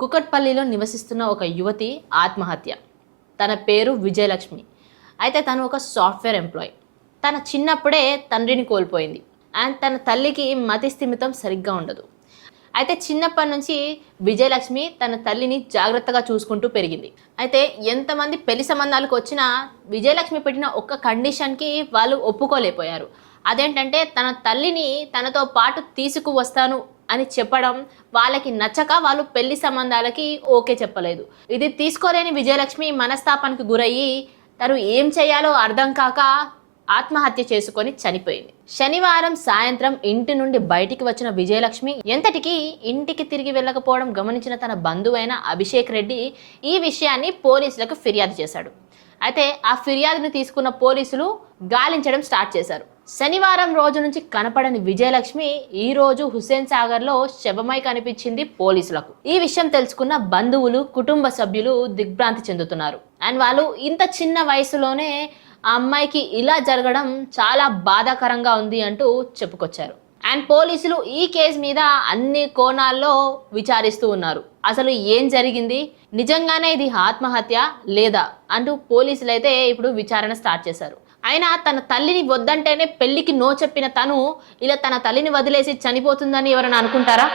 కుకట్పల్లిలో నివసిస్తున్న ఒక యువతి ఆత్మహత్య. తన పేరు విజయలక్ష్మి. అయితే తను ఒక సాఫ్ట్వేర్ ఎంప్లాయీ. తన చిన్నప్పుడే తండ్రిని కోల్పోయింది. అండ్ తన తల్లికి మతి స్థిమితం సరిగ్గా ఉండదు. అయితే చిన్నప్పటి నుంచి విజయలక్ష్మి తన తల్లిని జాగ్రత్తగా చూసుకుంటూ పెరిగింది. అయితే ఎంతమంది పెళ్లి సంబంధాలకు వచ్చినా విజయలక్ష్మి పెట్టిన ఒక్క కండిషన్కి వాళ్ళు ఒప్పుకోలేకపోయారు. అదేంటంటే తన తల్లిని తనతో పాటు తీసుకువస్తాను అని చెప్పడం వాళ్ళకి నచ్చక వాళ్ళు పెళ్లి సంబంధాలకి ఓకే చెప్పలేదు. ఇది తీసుకోలేని విజయలక్ష్మి మనస్తాపానికి గురయ్యి తను ఏం చేయాలో అర్థం కాక ఆత్మహత్య చేసుకొని చనిపోయింది. శనివారం సాయంత్రం ఇంటి నుండి బయటికి వచ్చిన విజయలక్ష్మి ఎంతటికి ఇంటికి తిరిగి వెళ్ళకపోవడం గమనించిన తన బంధువైన అభిషేక్ రెడ్డి ఈ విషయాన్ని పోలీసులకు ఫిర్యాదు చేశాడు. అయితే ఆ ఫిర్యాదును తీసుకున్న పోలీసులు గాలించడం స్టార్ట్ చేశారు. శనివారం రోజు నుంచి కనపడని విజయలక్ష్మి ఈ రోజు హుస్సేన్ సాగర్లో శవమై కనిపించింది పోలీసులకు. ఈ విషయం తెలుసుకున్న బంధువులు, కుటుంబ సభ్యులు దిగ్భ్రాంతి చెందుతున్నారు. అండ్ వాళ్ళు ఇంత చిన్న వయసులోనే ఆ అమ్మాయికి ఇలా జరగడం చాలా బాధాకరంగా ఉంది అంటూ చెప్పుకొచ్చారు. అండ్ పోలీసులు ఈ కేసు మీద అన్ని కోణాల్లో విచారిస్తూ ఉన్నారు. అసలు ఏం జరిగింది, నిజంగానే ఇది ఆత్మహత్య లేదా అంటూ పోలీసులు అయితే ఇప్పుడు విచారణ స్టార్ట్ చేశారు. అయినా తన తల్లిని వద్దంటేనే పెళ్లికి నో చెప్పిన తను ఇలా తన తల్లిని వదిలేసి చనిపోతుందని ఎవరైనా అనుకుంటారా?